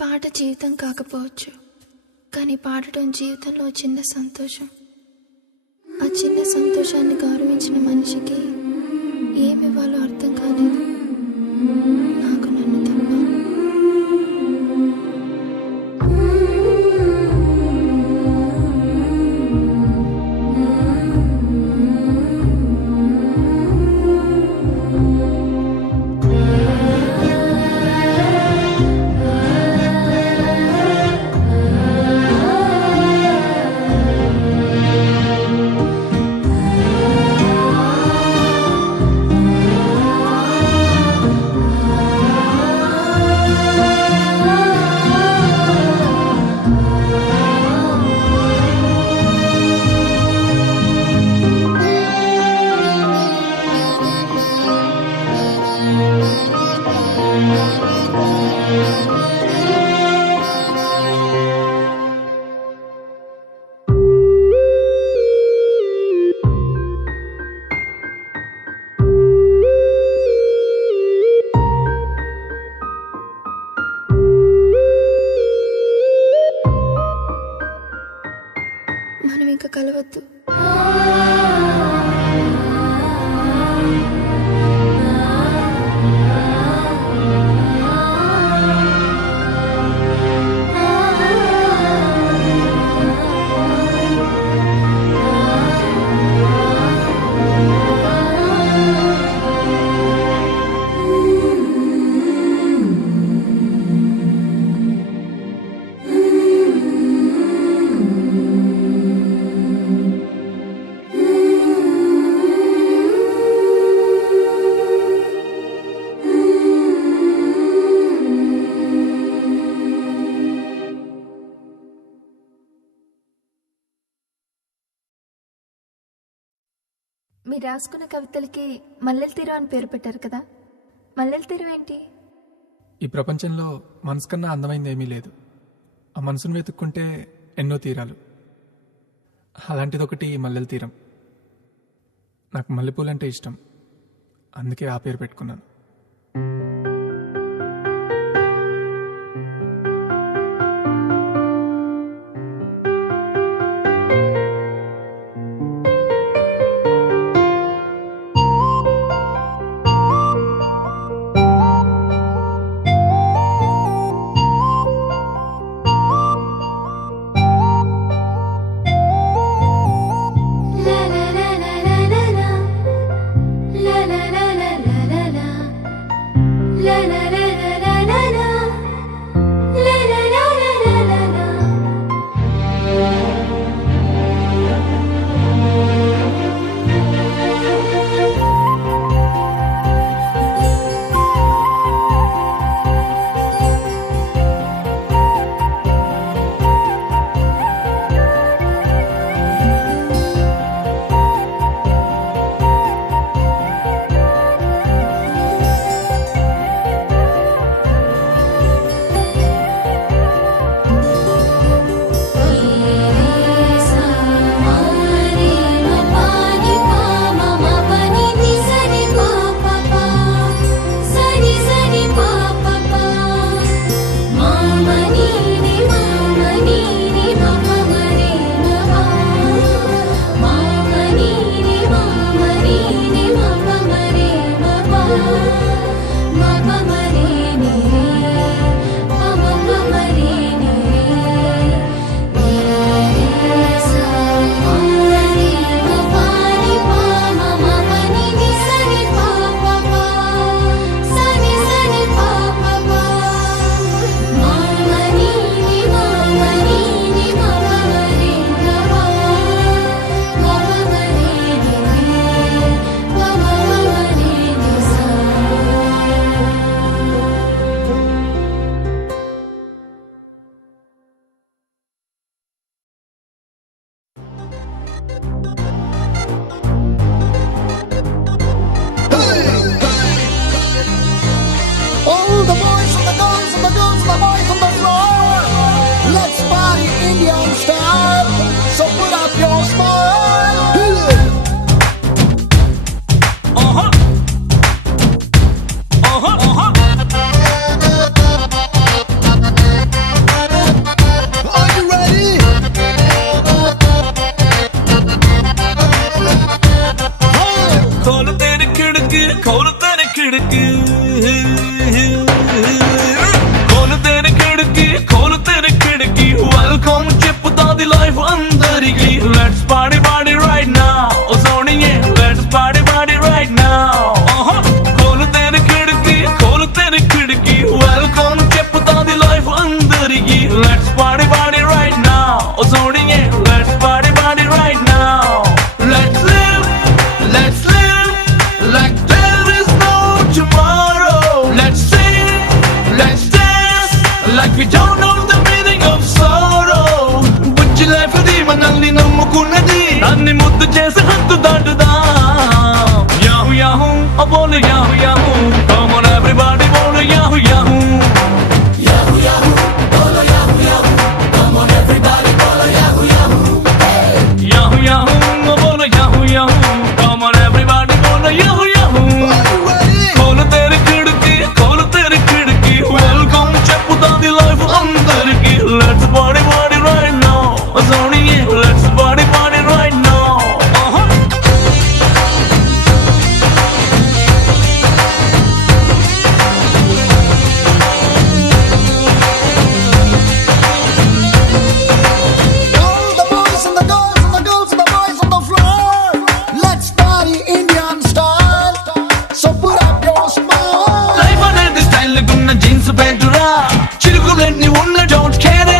పాట జీవితం కాకపోవచ్చు, కానీ పాడటం జీవితంలో చిన్న సంతోషం. ఆ చిన్న సంతోషాన్ని గౌరవించిన మనిషికి ఏమివ్వాలో అర్థం కాలేదు, నాకు నన్ను తప్ప. మనం ఇంకా కలవద్దు. మీరు రాసుకున్న కవితలకి మల్లెల తీరం అని పేరు పెట్టారు కదా, మల్లెల తీరం ఏంటి? ఈ ప్రపంచంలో మనసు కన్నా అందమైంది ఏమీ లేదు. ఆ మనసును వెతుక్కుంటే ఎన్నో తీరాలు. అలాంటిదొకటి మల్లెల తీరం. నాకు మల్లెపూలంటే ఇష్టం, అందుకే ఆ పేరు పెట్టుకున్నాను. खोल तेरी खिड़की वेलकम చెప్పుతాది లైఫ్ అందరికి let's party party right now oh సోనియే let's party party right now खोल तेरी खिड़की वेलकम చెప్పుతాది లైఫ్ అందరికి let's party party right now oh సోనియే let's party party right now let's live like there is no tomorrow let's sing let's dance like we don't know the meaning of sorrow Bujji life ఇది మనల్ని నమ్ముకున్నది అన్ని ముద్దు చేసి హద్దు దాటుదా Yahoo yahoo ఓ బోలు yahoo yahoo come on everybody బోలు yahoo yahoo yahoo yahoo బోలు yahoo yahoo come on everybody బోలు యాహూ యాహూ యాహూ యాహూ ఓ బోలు yahoo yahoo come on everybody బోలు యాహూ యాహూ खोल तेरी खिड़की वेलकम చెప్పుతాది లైఫ్ అందరికి let's party party right now సోనియే let's party party right now All the boys and the girls and the girls and the boys on the floor. Let's party Indian style. So put up your smile. Life అనేది style గున్న jeans ప్యాంటురా చిరుకులన్నీ ఉన్న don't care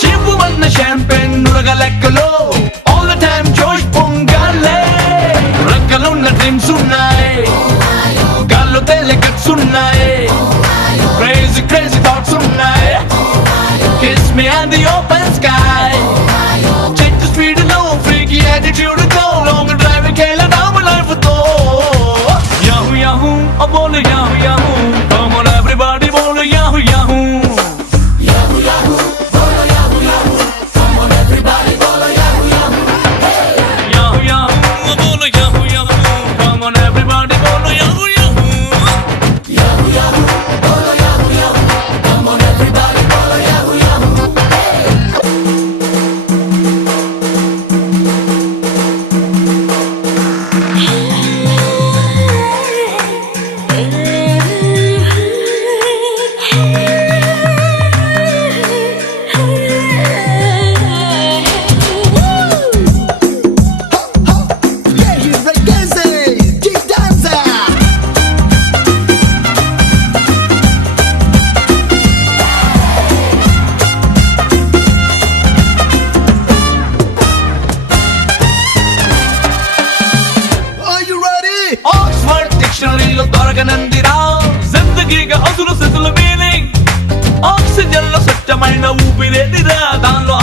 chip వన్న champagne నురగ లెక్కలో all the time జోష్ పొంగాలే రెక్కలున్న dreams ఉన్నాయి గాల్లో తేలే కట్స్ ఉన్నాయి క్రేజీ క్రేజీ థాట్స్ ఉన్నాయి kiss me and the open sky check the speed లో ఫ్రీకీ యాటిట్యూడ్ తో లాంగ్ డ్రైవ్ కేలదాం లైఫ్ తో యాహూ యాహూ ఓ బోలు yahoo yahoo come on everybody బోలు యాహూ యాహూ యాహూ యాహూ బోలు yahoo yahoo come on everybody బోలు యాహూ యాహూ యాహూ యాహూ ఓ బోలు yahoo yahoo come on everybody బోలు యాహూ యాహూ యాహూ యాహూ బోలు yahoo yahoo come on everybody బోలు yahoo yahoo Yeah, you reggae, keep dancing. Are you ready? Oxford డిక్షనరీలో దొరకనందిరా జిందగీగా అసలు సిసలు మీనింగ్ ఆక్సిజన్ లో స్వచ్ఛమైన ఊపిరేదిరా దానిలో